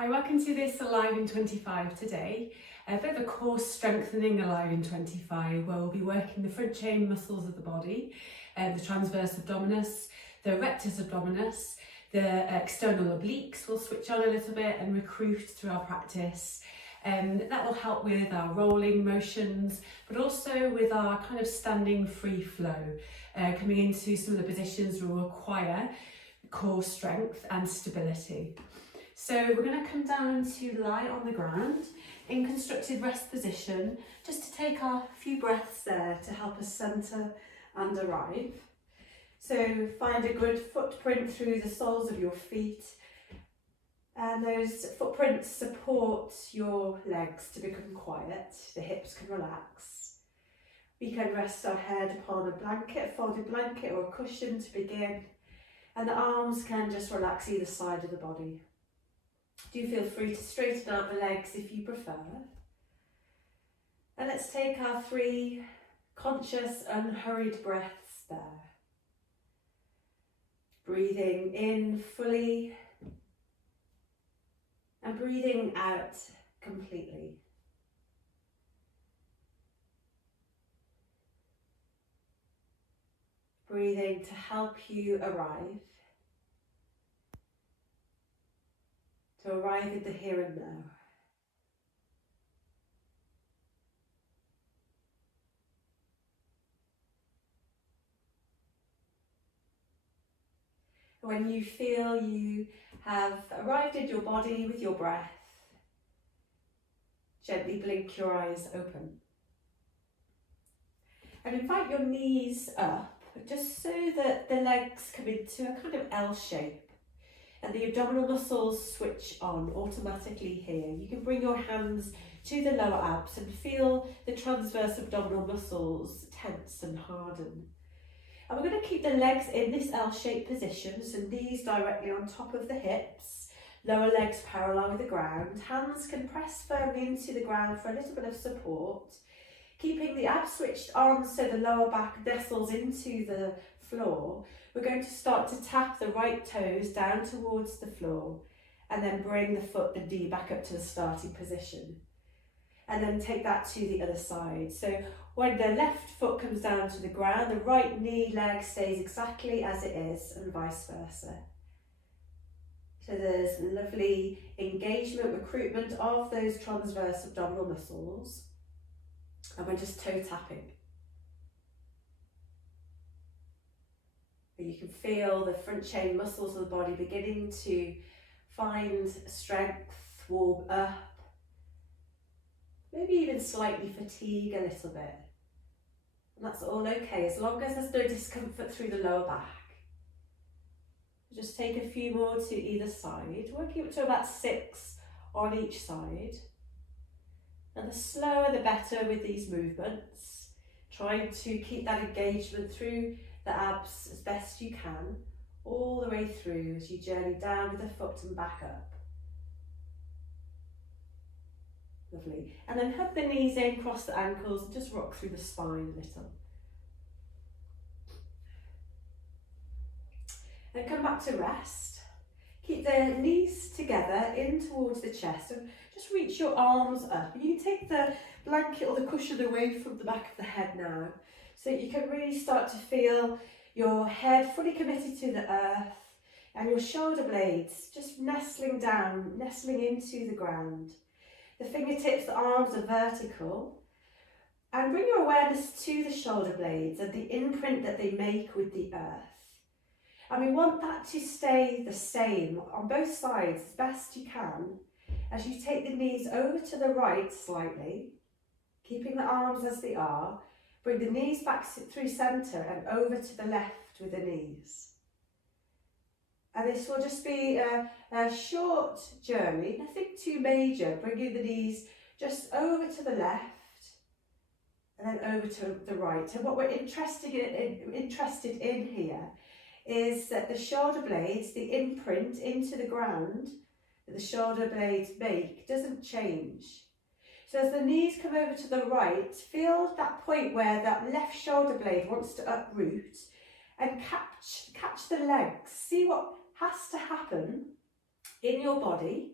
Hi, welcome to this Alive in 25 today. A bit of a core strengthening Alive in 25 where we'll be working the front chain muscles of the body, the transverse abdominis, the rectus abdominis, the external obliques will switch on a little bit and recruit through our practice. That will help with our rolling motions, but also with our kind of standing free flow, coming into some of the positions will require core strength and stability. So we're going to come down to lie on the ground in constructed rest position, just to take our few breaths there to help us centre and arrive. So find a good footprint through the soles of your feet, and those footprints support your legs to become quiet. The hips can relax. We can rest our head upon a blanket, folded blanket or a cushion to begin, and the arms can just relax either side of the body. Do feel free to straighten out the legs if you prefer. And let's take our 3 conscious, unhurried breaths there. Breathing in fully and breathing out completely. Breathing to help you arrive. To arrive at the here and now. When you feel you have arrived at your body with your breath, gently blink your eyes open. And invite your knees up, just so that the legs come into a kind of L shape. And the abdominal muscles switch on automatically here. You can bring your hands to the lower abs and feel the transverse abdominal muscles tense and harden. And we're going to keep the legs in this L-shaped position, so knees directly on top of the hips, lower legs parallel with the ground. Hands can press firmly into the ground for a little bit of support, keeping the abs switched on so the lower back nestles into the floor. We're going to start to tap the right toes down towards the floor and then bring the foot, the knee, back up to the starting position. And then take that to the other side. So when the left foot comes down to the ground, the right knee leg stays exactly as it is and vice versa. So there's lovely engagement, recruitment of those transverse abdominal muscles. And we're just toe tapping. You can feel the front chain muscles of the body beginning to find strength, warm up, maybe even slightly fatigue a little bit. And that's all okay, as long as there's no discomfort through the lower back. Just take a few more to either side, working up to about 6 on each side. And the slower the better with these movements, trying to keep that engagement through the abs as best you can, all the way through as you journey down with the foot and back up. Lovely. And then hug the knees in, cross the ankles, and just rock through the spine a little. Then come back to rest. Keep the knees together in towards the chest, and just reach your arms up. You can take the blanket or the cushion away from the back of the head now, so you can really start to feel your head fully committed to the earth and your shoulder blades just nestling down, nestling into the ground. The fingertips, the arms are vertical. And bring your awareness to the shoulder blades and the imprint that they make with the earth. And we want that to stay the same on both sides as best you can as you take the knees over to the right slightly, keeping the arms as they are. Bring the knees back through centre and over to the left with the knees. And this will just be a short journey, nothing too major, bringing the knees just over to the left and then over to the right. And what we're interested in here is that the shoulder blades, the imprint into the ground that the shoulder blades make, doesn't change. So as the knees come over to the right, feel that point where that left shoulder blade wants to uproot and catch the legs. See what has to happen in your body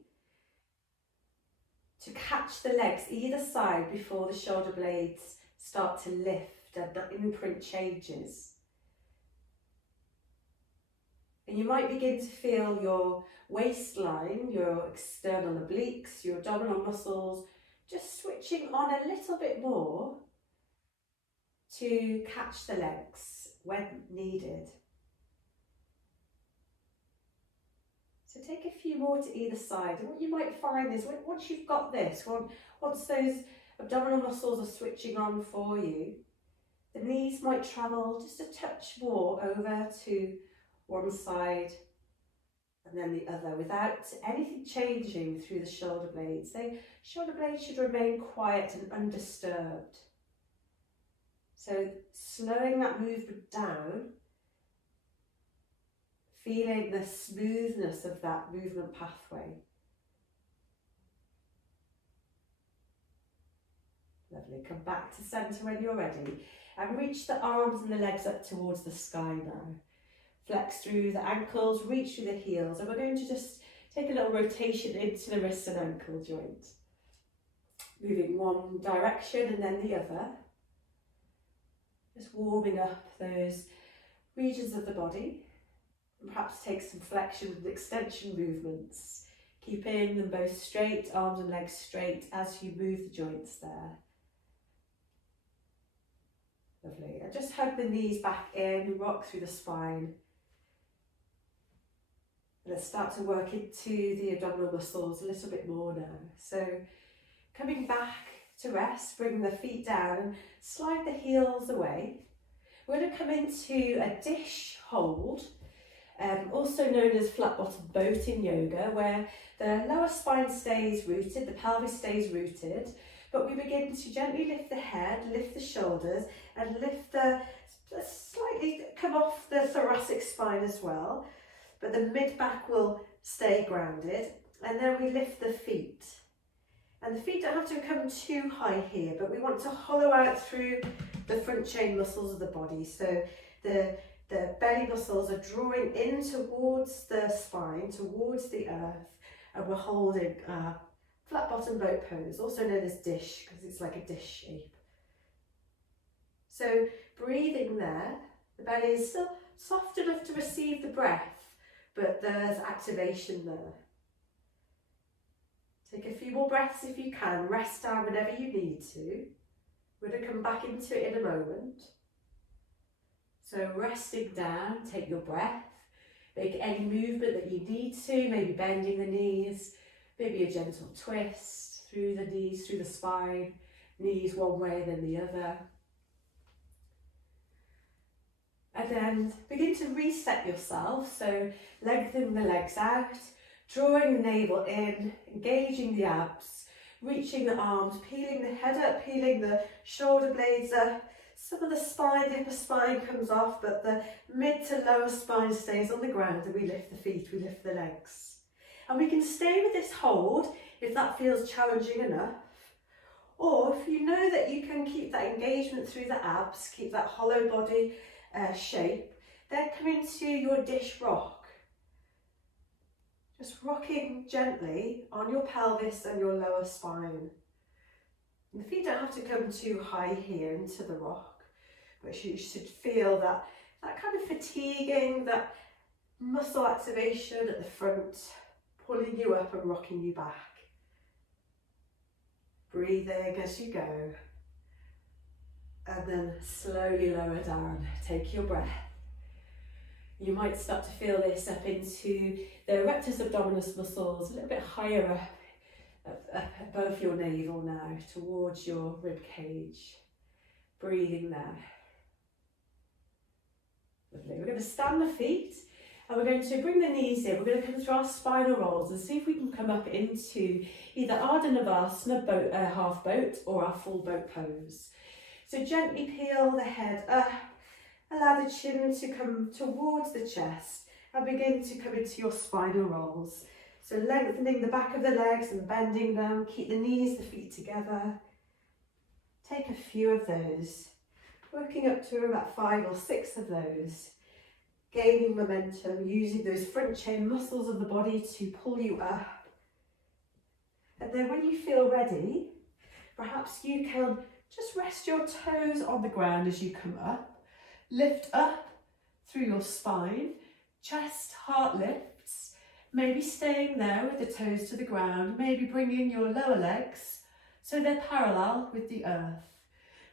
to catch the legs either side before the shoulder blades start to lift and that imprint changes. And you might begin to feel your waistline, your external obliques, your abdominal muscles, just switching on a little bit more to catch the legs when needed. So take a few more to either side, and what you might find is once you've got this, once those abdominal muscles are switching on for you, the knees might travel just a touch more over to one side and then the other without anything changing through the shoulder blades. The shoulder blades should remain quiet and undisturbed. So slowing that movement down, feeling the smoothness of that movement pathway. Lovely, come back to centre when you're ready and reach the arms and the legs up towards the sky now. Flex through the ankles, reach through the heels, and we're going to just take a little rotation into the wrist and ankle joint. Moving one direction and then the other. Just warming up those regions of the body. And perhaps take some flexion and extension movements, keeping them both straight, arms and legs straight as you move the joints there. Lovely. And just hug the knees back in, rock through the spine. Let's start to work into the abdominal muscles a little bit more now. So coming back to rest, bring the feet down and slide the heels away. We're going to come into a dish hold, also known as flat bottom boat in yoga, where the lower spine stays rooted, the pelvis stays rooted, but we begin to gently lift the head, lift the shoulders, and lift slightly come off the thoracic spine as well. But the mid-back will stay grounded, and then we lift the feet. And the feet don't have to come too high here, but we want to hollow out through the front chain muscles of the body. So the belly muscles are drawing in towards the spine, towards the earth, and we're holding flat bottom boat pose, also known as dish, because it's like a dish shape. So breathing there, the belly is still soft enough to receive the breath, but there's activation there. Take a few more breaths if you can, rest down whenever you need to. We're going to come back into it in a moment. So resting down, take your breath, make any movement that you need to, maybe bending the knees, maybe a gentle twist through the knees, through the spine, knees one way then the other. And then begin to reset yourself, so lengthen the legs out, drawing the navel in, engaging the abs, reaching the arms, peeling the head up, peeling the shoulder blades up. Some of the spine, the upper spine comes off, but the mid to lower spine stays on the ground, and we lift the feet, we lift the legs. And we can stay with this hold if that feels challenging enough. Or if you know that you can keep that engagement through the abs, keep that hollow body shape, then come into your dish rock. Just rocking gently on your pelvis and your lower spine. And the feet don't have to come too high here into the rock, but you should feel that kind of fatiguing, that muscle activation at the front, pulling you up and rocking you back. Breathing as you go. And then slowly lower down, take your breath. You might start to feel this up into the rectus abdominis muscles, a little bit higher up above your navel now, towards your rib cage. Breathing there. Lovely. We're going to stand the feet and we're going to bring the knees in. We're going to come through our spinal rolls and see if we can come up into either Ardha Navasana, half boat, or our full boat pose. So gently peel the head up, allow the chin to come towards the chest and begin to come into your spinal rolls. So lengthening the back of the legs and bending them, keep the knees, the feet together. Take a few of those, working up to about 5 or 6 of those. Gaining momentum, using those front chain muscles of the body to pull you up. And then when you feel ready, perhaps you can just rest your toes on the ground as you come up. Lift up through your spine, chest, heart lifts. Maybe staying there with the toes to the ground, maybe bringing your lower legs so they're parallel with the earth.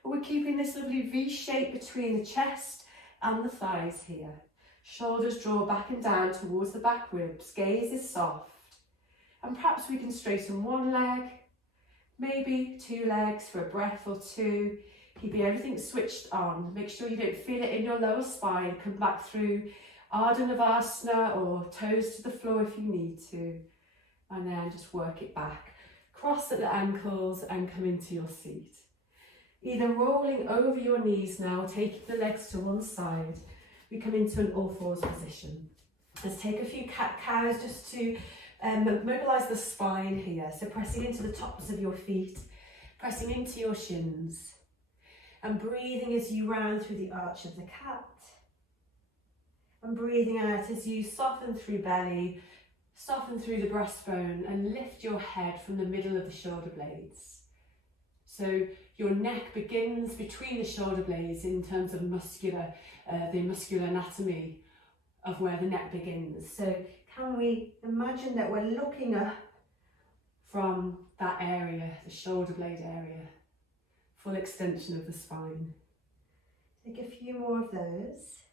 But we're keeping this lovely V shape between the chest and the thighs here. Shoulders draw back and down towards the back ribs, gaze is soft. And perhaps we can straighten one leg, maybe two legs for a breath or two, keeping everything switched on. Make sure you don't feel it in your lower spine. Come back through Ardha Navasana or toes to the floor if you need to. And then just work it back. Cross at the ankles and come into your seat. Either rolling over your knees now, taking the legs to one side, we come into an all fours position. Let's take a few cat-cows just to mobilise the spine here. So pressing into the tops of your feet, pressing into your shins, and breathing as you round through the arch of the cat. And breathing out as you soften through belly, soften through the breastbone, and lift your head from the middle of the shoulder blades. So your neck begins between the shoulder blades in terms of the muscular anatomy of where the neck begins. So can we imagine that we're looking up from that area, the shoulder blade area, full extension of the spine. Take a few more of those.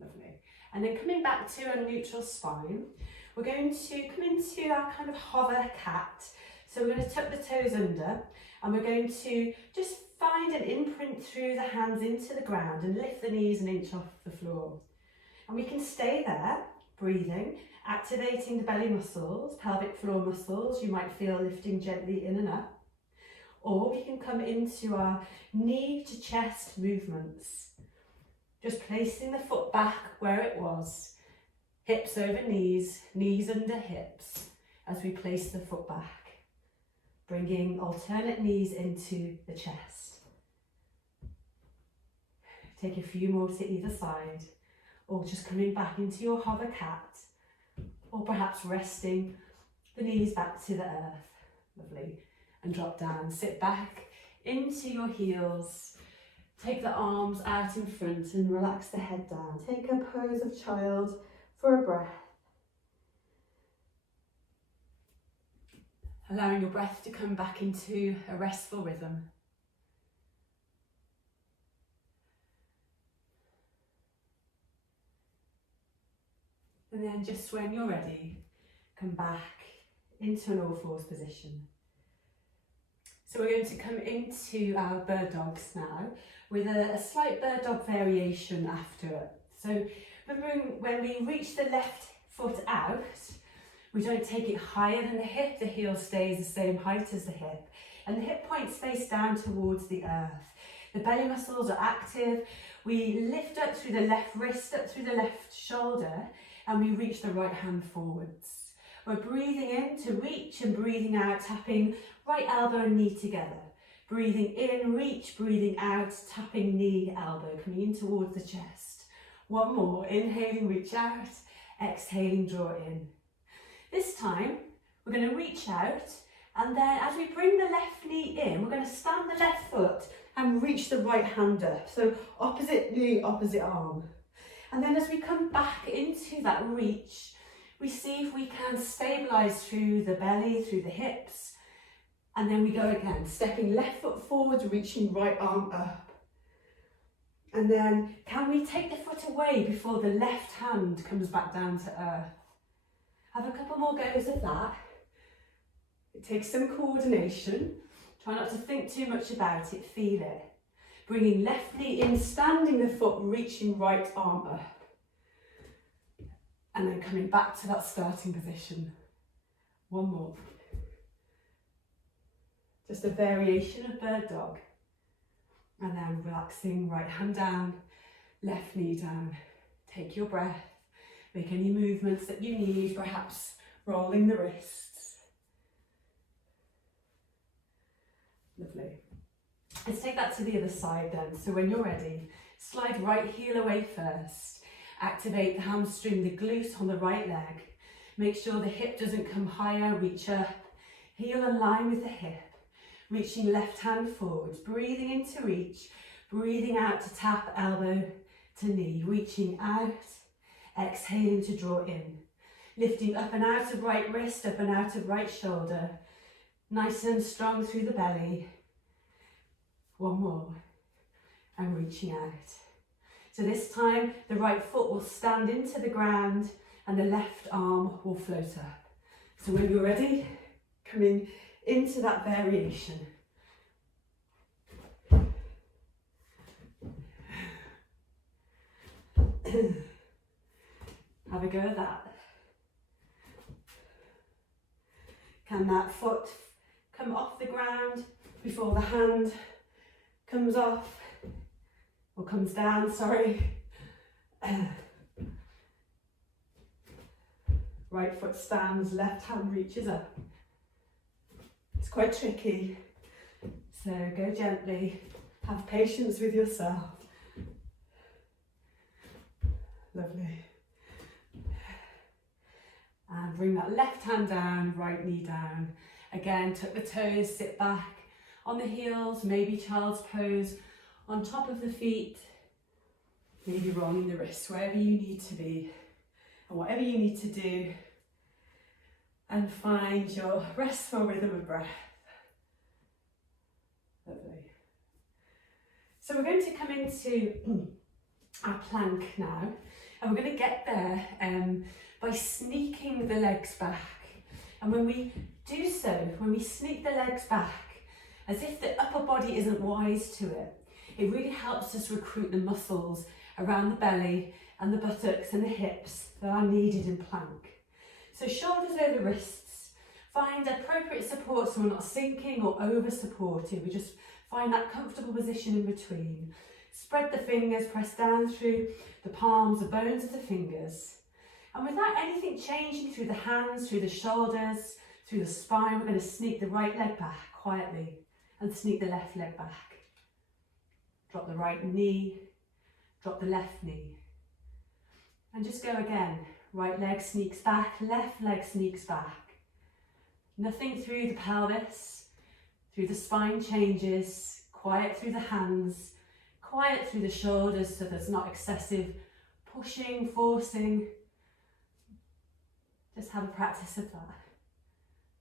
Lovely. And then coming back to a neutral spine, we're going to come into our kind of hover cat. So we're going to tuck the toes under and we're going to just find an imprint through the hands into the ground and lift the knees an inch off the floor. And we can stay there, breathing, activating the belly muscles, pelvic floor muscles. You might feel lifting gently in and up. Or we can come into our knee to chest movements. Just placing the foot back where it was. Hips over knees, knees under hips as we place the foot back. Bringing alternate knees into the chest. Take a few more to either side, or just coming back into your hover cat, or perhaps resting the knees back to the earth. Lovely. And drop down, sit back into your heels. Take the arms out in front and relax the head down. Take a pose of child for a breath. Allowing your breath to come back into a restful rhythm. And then just when you're ready, come back into an all fours position. So we're going to come into our bird dogs now with a slight bird dog variation after it. So remembering when we reach the left foot out, we don't take it higher than the hip, the heel stays the same height as the hip, and the hip points face down towards the earth. The belly muscles are active. We lift up through the left wrist, up through the left shoulder, and we reach the right hand forwards. We're breathing in to reach and breathing out, tapping right elbow and knee together. Breathing in, reach, breathing out, tapping knee, elbow, coming in towards the chest. One more, inhaling, reach out, exhaling, draw in. This time, we're going to reach out, and then as we bring the left knee in, we're going to stand the left foot and reach the right hand up. So opposite knee, opposite arm. And then as we come back into that reach, we see if we can stabilise through the belly, through the hips. And then we go again, stepping left foot forward, reaching right arm up. And then can we take the foot away before the left hand comes back down to earth? Have a couple more goes of that. It takes some coordination. Try not to think too much about it, feel it. Bringing left knee in, standing the foot, reaching right arm up. And then coming back to that starting position. One more. Just a variation of bird dog. And then relaxing, right hand down, left knee down. Take your breath. Make any movements that you need, perhaps rolling the wrists. Lovely. Let's take that to the other side then. So when you're ready, Slide right heel away first. Activate the hamstring, the glute on the right leg. Make sure the hip doesn't come higher, reach up. Heel in line with the hip. Reaching left hand forwards, breathing in to reach. Breathing out to tap elbow to knee. Reaching out, exhaling to draw in. Lifting up and out of right wrist, up and out of right shoulder. Nice and strong through the belly. One more. And reaching out. So this time the right foot will stand into the ground and the left arm will float up. So when you're ready, coming into that variation. Have a go at that. Can that foot come off the ground before the hand comes off? Or comes down, sorry. Right foot stands, left hand reaches up. It's quite tricky, so go gently, have patience with yourself. Lovely. And bring that left hand down, right knee down. Again, tuck the toes, sit back on the heels, maybe child's pose. On top of the feet, maybe rolling the wrists, wherever you need to be, and whatever you need to do, and find your restful rhythm of breath. Lovely. So we're going to come into our plank now, and we're going to get there by sneaking the legs back. And when we do so, when we sneak the legs back, as if the upper body isn't wise to it, it really helps us recruit the muscles around the belly and the buttocks and the hips that are needed in plank. So shoulders over wrists, find appropriate support so we're not sinking or over supported. We just find that comfortable position in between. Spread the fingers, press down through the palms, the bones of the fingers. And without anything changing through the hands, through the shoulders, through the spine, we're going to sneak the right leg back quietly and sneak the left leg back. Drop the right knee, drop the left knee. And just go again. Right leg sneaks back, left leg sneaks back. Nothing through the pelvis, through the spine changes, quiet through the hands, quiet through the shoulders so there's not excessive pushing, forcing. Just have a practice of that.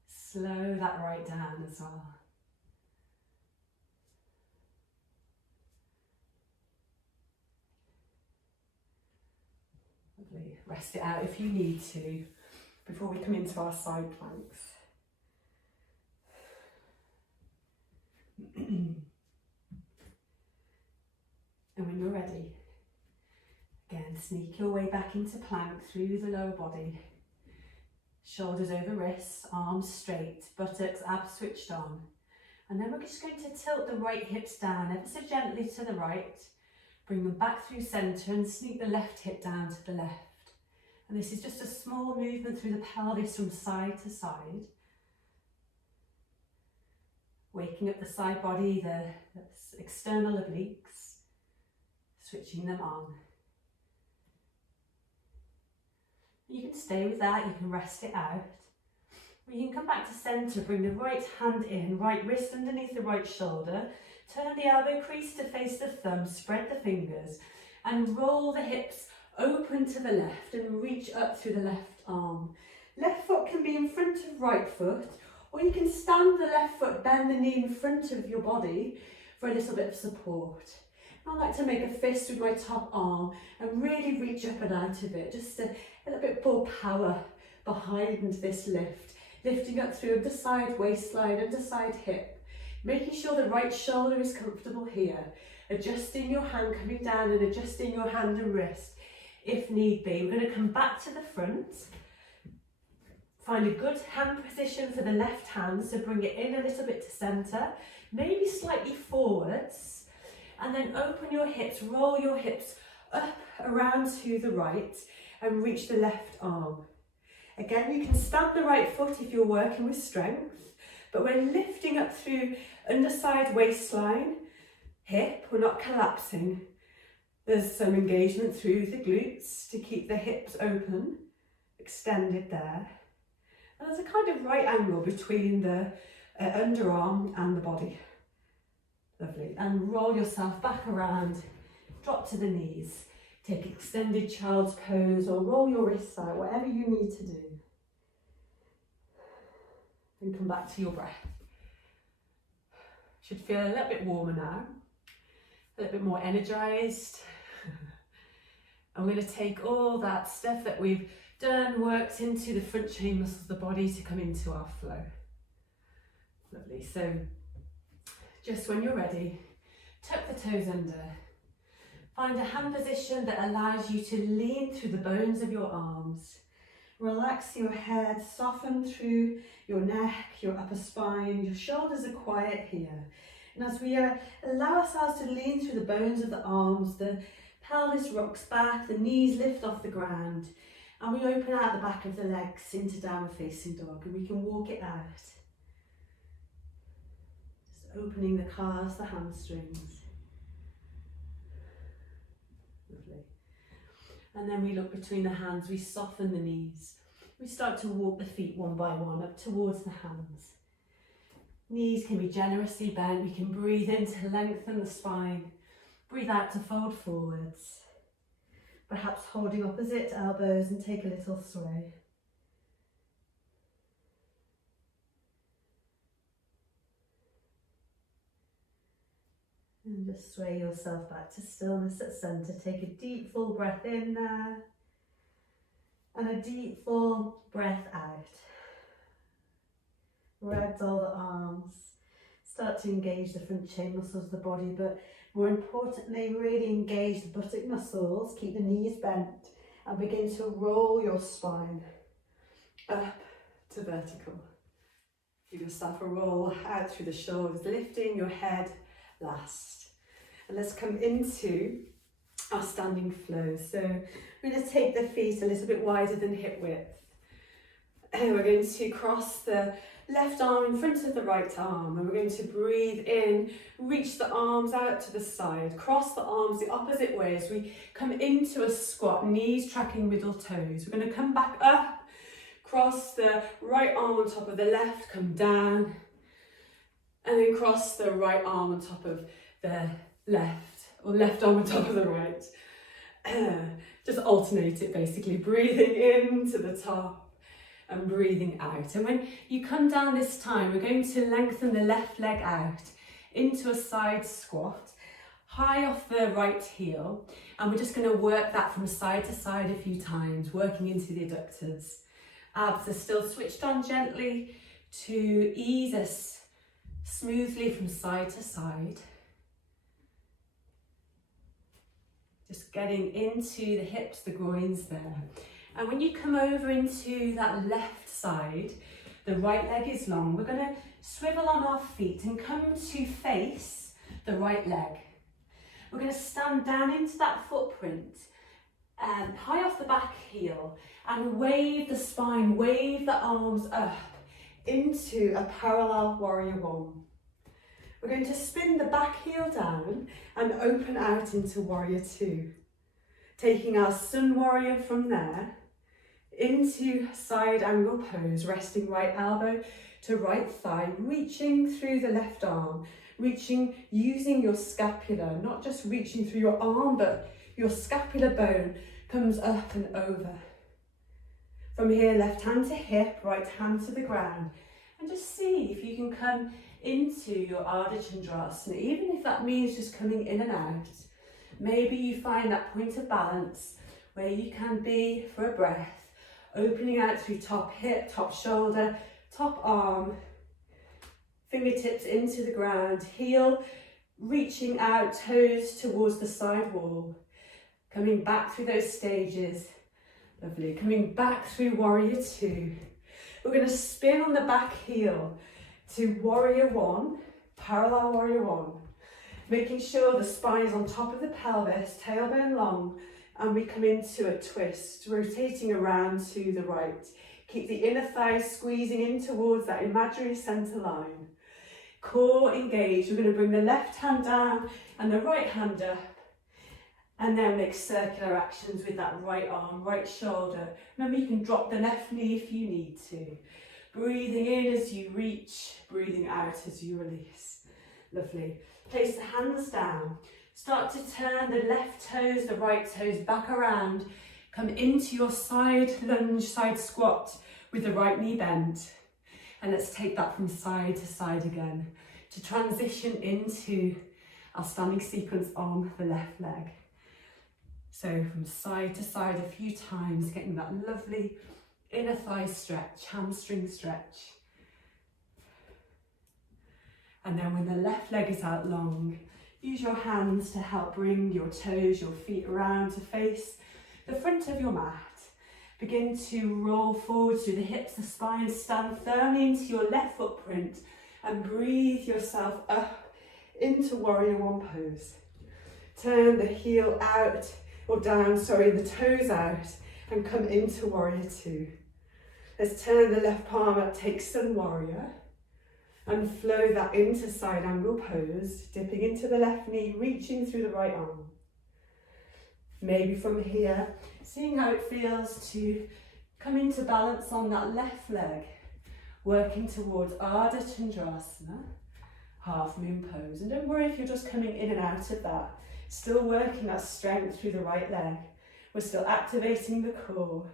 Slow that right down as well. Lovely. Rest it out if you need to before we come into our side planks. And when you're ready, again, sneak your way back into plank through the lower body. Shoulders over wrists, arms straight, buttocks, abs switched on. And then we're just going to tilt the right hips down ever so gently to the right. Bring them back through centre and sneak the left hip down to the left. And this is just a small movement through the pelvis from side to side. Waking up the side body, the external obliques, switching them on. You can stay with that, you can rest it out. You can come back to centre, bring the right hand in, right wrist underneath the right shoulder, turn the elbow crease to face the thumb, spread the fingers, and roll the hips open to the left and reach up through the left arm. Left foot can be in front of right foot, or you can stand the left foot, bend the knee in front of your body for a little bit of support. I like to make a fist with my top arm and really reach up and out of it, just a little bit more power behind this lift. Lifting up through underside waistline, underside hip, making sure the right shoulder is comfortable here. Adjusting your hand, coming down and adjusting your hand and wrist if need be. We're going to come back to the front. Find a good hand position for the left hand, so bring it in a little bit to centre, maybe slightly forwards. And then open your hips, roll your hips up around to the right and reach the left arm. Again, you can stand the right foot if you're working with strength, but we're lifting up through underside waistline, hip, we're not collapsing. There's some engagement through the glutes to keep the hips open, extended there. And there's a kind of right angle between the underarm and the body. Lovely. And roll yourself back around, drop to the knees. Take extended child's pose or roll your wrists out, whatever you need to do. And come back to your breath. Should feel a little bit warmer now, a little bit more energized. I'm going to take all that stuff that we've done, worked into the front chain muscles of the body to come into our flow. Lovely. So just when you're ready, tuck the toes under. Find a hand position that allows you to lean through the bones of your arms. Relax your head, soften through your neck, your upper spine. Your shoulders are quiet here. And as we allow ourselves to lean through the bones of the arms, the pelvis rocks back, the knees lift off the ground, and we open out the back of the legs into downward facing dog, and we can walk it out. Just opening the calves, the hamstrings. Lovely. And then we look between the hands, we soften the knees. We start to walk the feet one by one up towards the hands. Knees can be generously bent. We can breathe in to lengthen the spine. Breathe out to fold forwards. Perhaps holding opposite elbows and take a little sway. And just sway yourself back to stillness at centre. Take a deep full breath in there. And a deep full breath out. Ragdoll the arms. Start to engage the front chain muscles of the body, but more importantly, really engage the buttock muscles. Keep the knees bent and begin to roll your spine up to vertical. Give yourself a roll out through the shoulders, lifting your head last. And let's come into our standing flow. So we're going to take the feet a little bit wider than hip width. And we're going to cross the left arm in front of the right arm, and we're going to breathe in, reach the arms out to the side, cross the arms the opposite way as we come into a squat, knees tracking middle toes. We're going to come back up, cross the right arm on top of the left, come down, and then cross the right arm on top of the left, or left arm on top of the right. Just alternate it basically, breathing in to the top and breathing out. And when you come down this time, we're going to lengthen the left leg out into a side squat, high off the right heel, and we're just going to work that from side to side a few times, working into the adductors. Abs are still switched on gently to ease us smoothly from side to side. Just getting into the hips, the groins there. And when you come over into that left side, the right leg is long. We're going to swivel on our feet and come to face the right leg. We're going to stand down into that footprint, high off the back heel, and wave the spine, wave the arms up into a parallel warrior one. We're going to spin the back heel down and open out into warrior two. Taking our sun warrior from there into side angle pose, resting right elbow to right thigh, reaching through the left arm, reaching, using your scapula, not just reaching through your arm, but your scapular bone comes up and over. From here, left hand to hip, right hand to the ground, and just see if you can come into your Ardha Chandrasana, even if that means just coming in and out. Maybe you find that point of balance where you can be for a breath, opening out through top hip, top shoulder, top arm, fingertips into the ground, heel reaching out, toes towards the side wall, coming back through those stages. Lovely, coming back through warrior two. We're going to spin on the back heel to warrior one, parallel warrior one, making sure the spine is on top of the pelvis, tailbone long, and we come into a twist, rotating around to the right. Keep the inner thigh squeezing in towards that imaginary center line. Core engaged. We're going to bring the left hand down and the right hand up. And then make circular actions with that right arm, right shoulder. Remember, you can drop the left knee if you need to. Breathing in as you reach, breathing out as you release. Lovely. Place the hands down. Start to turn the left toes, the right toes back around. Come into your side lunge, side squat with the right knee bent. And let's take that from side to side again to transition into our standing sequence on the left leg. So from side to side a few times, getting that lovely inner thigh stretch, hamstring stretch. And then when the left leg is out long, use your hands to help bring your toes, your feet around to face the front of your mat. Begin to roll forward through the hips, the spine, stand firmly into your left footprint and breathe yourself up into warrior one pose. Turn the heel out, or down, sorry, the toes out and come into warrior two. Let's turn the left palm up, take sun warrior and flow that into side angle pose, dipping into the left knee, reaching through the right arm. Maybe from here, seeing how it feels to come into balance on that left leg, working towards Ardha Chandrasana, half moon pose. And don't worry if you're just coming in and out of that, still working that strength through the right leg. We're still activating the core.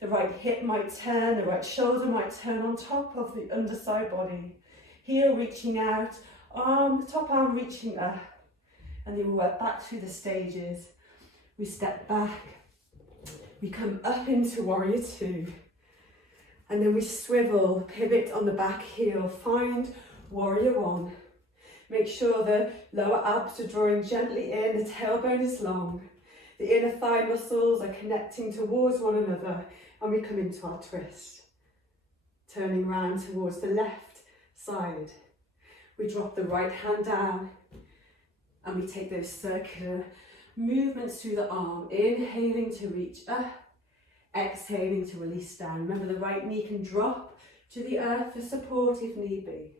The right hip might turn, the right shoulder might turn on top of the underside body. Heel reaching out, arm, the top arm reaching up. And then we work back through the stages. We step back, we come up into warrior two. And then we swivel, pivot on the back heel, find warrior one. Make sure the lower abs are drawing gently in, the tailbone is long. The inner thigh muscles are connecting towards one another, and we come into our twist. Turning round towards the left side. We drop the right hand down, and we take those circular movements through the arm, inhaling to reach up, exhaling to release down. Remember, the right knee can drop to the earth for support if need be.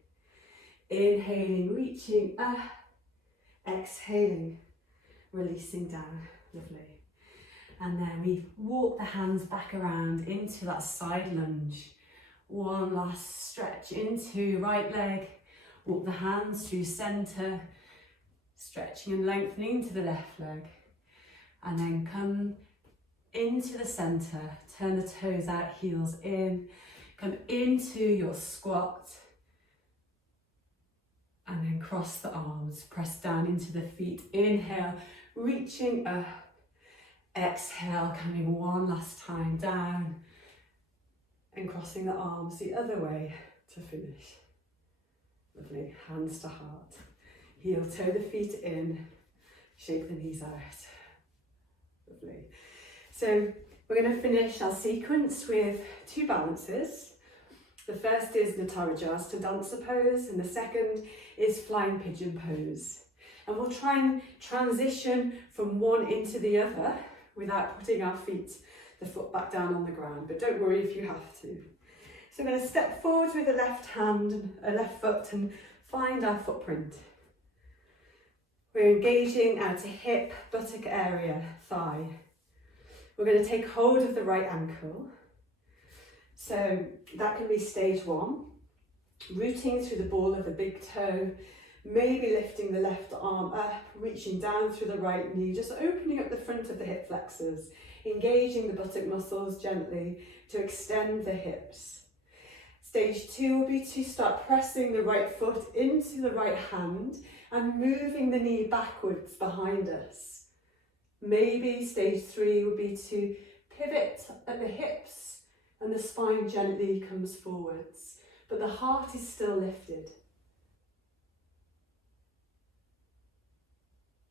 Inhaling, reaching up, exhaling, releasing down. Lovely. And then we walk the hands back around into that side lunge. One last stretch into right leg. Walk the hands through centre, stretching and lengthening to the left leg. And then come into the centre, turn the toes out, heels in. Come into your squat. And then cross the arms, press down into the feet. Inhale, reaching up. Exhale, coming one last time down. And crossing the arms the other way to finish. Lovely, hands to heart. Heel toe the feet in, shake the knees out. Lovely. So we're going to finish our sequence with two balances. The first is Natarajasana dancer pose, and the second is flying pigeon pose. And we'll try and transition from one into the other without putting our feet, the foot back down on the ground, but don't worry if you have to. So we're going to step forward with the left hand, a left foot, and find our footprint. We're engaging out to hip, buttock area, thigh. We're going to take hold of the right ankle. So that can be stage one, rooting through the ball of the big toe, maybe lifting the left arm up, reaching down through the right knee, just opening up the front of the hip flexors, engaging the buttock muscles gently to extend the hips. Stage two will be to start pressing the right foot into the right hand and moving the knee backwards behind us. Maybe stage three will be to pivot at the hips and the spine gently comes forwards, but the heart is still lifted.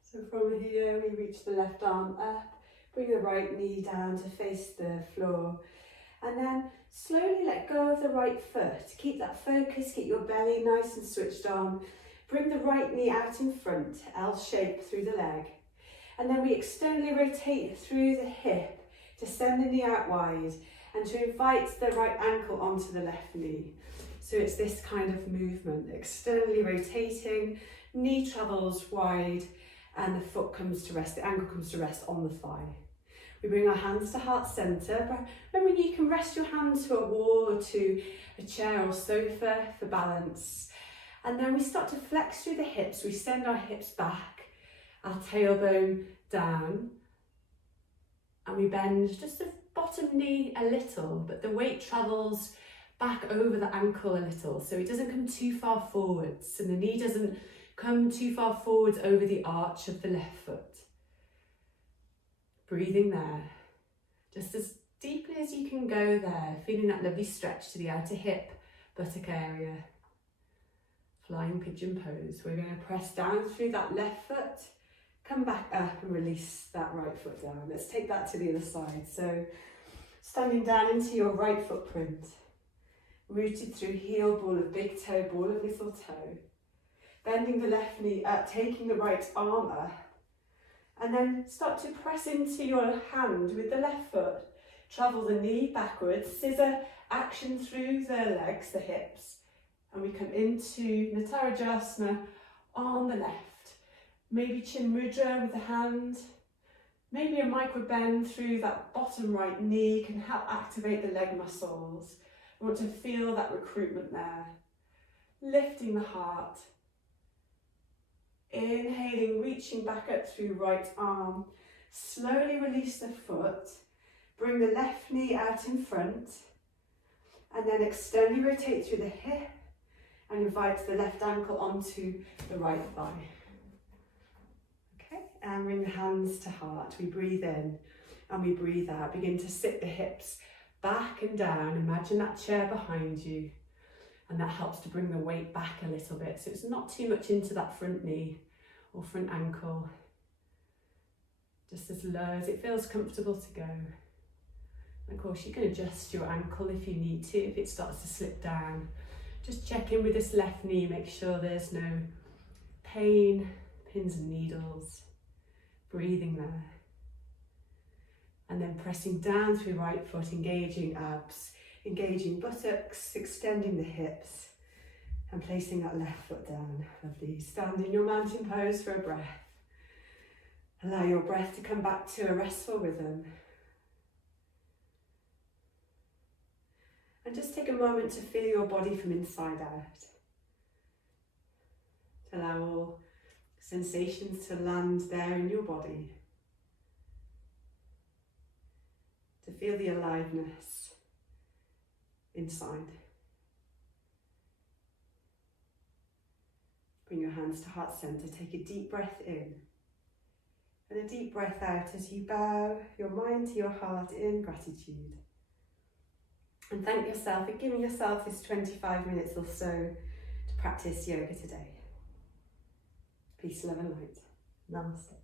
So from here we reach the left arm up, bring the right knee down to face the floor, and then slowly let go of the right foot. Keep that focus, keep your belly nice and switched on. Bring the right knee out in front, L shape through the leg. And then we externally rotate through the hip to send the knee out wide and to invite the right ankle onto the left knee. So it's this kind of movement, externally rotating, knee travels wide, and the foot comes to rest, the ankle comes to rest on the thigh. We bring our hands to heart centre. Remember, you can rest your hand to a wall or to a chair or sofa for balance. And then we start to flex through the hips. We send our hips back, our tailbone down, and we bend just the bottom knee a little, but the weight travels back over the ankle a little, so it doesn't come too far forwards, and the knee doesn't come too far forwards over the arch of the left foot. Breathing there, just as deeply as you can go there, feeling that lovely stretch to the outer hip, buttock area. Flying pigeon pose. We're going to press down through that left foot, come back up and release that right foot down. Let's take that to the other side. So standing down into your right footprint, rooted through heel, ball of big toe, ball of little toe. Bending the left knee up, taking the right arm up, and then start to press into your hand with the left foot. Travel the knee backwards, scissor action through the legs, the hips, and we come into Natarajasana on the left. Maybe chin mudra with the hand, maybe a micro bend through that bottom right knee can help activate the leg muscles. We want to feel that recruitment there. Lifting the heart. Inhaling, reaching back up through right arm. Slowly release the foot. Bring the left knee out in front. And then externally rotate through the hip and invite the left ankle onto the right thigh. Okay, and bring the hands to heart. We breathe in and we breathe out. Begin to sit the hips back and down. Imagine that chair behind you, and that helps to bring the weight back a little bit, so it's not too much into that front knee or front ankle, just as low as it feels comfortable to go. And of course you can adjust your ankle if you need to, if it starts to slip down. Just check in with this left knee, make sure there's no pain, pins and needles. Breathing there. And then pressing down through right foot, engaging abs, engaging buttocks, extending the hips, and placing that left foot down. Lovely. Stand in your mountain pose for a breath. Allow your breath to come back to a restful rhythm. And just take a moment to feel your body from inside out. To allow all sensations to land there in your body. To feel the aliveness inside. Bring your hands to heart center. Take a deep breath in and a deep breath out as you bow your mind to your heart in gratitude. And thank yourself for giving yourself this 25 minutes or so to practice yoga today. Peace, love and light. Namaste.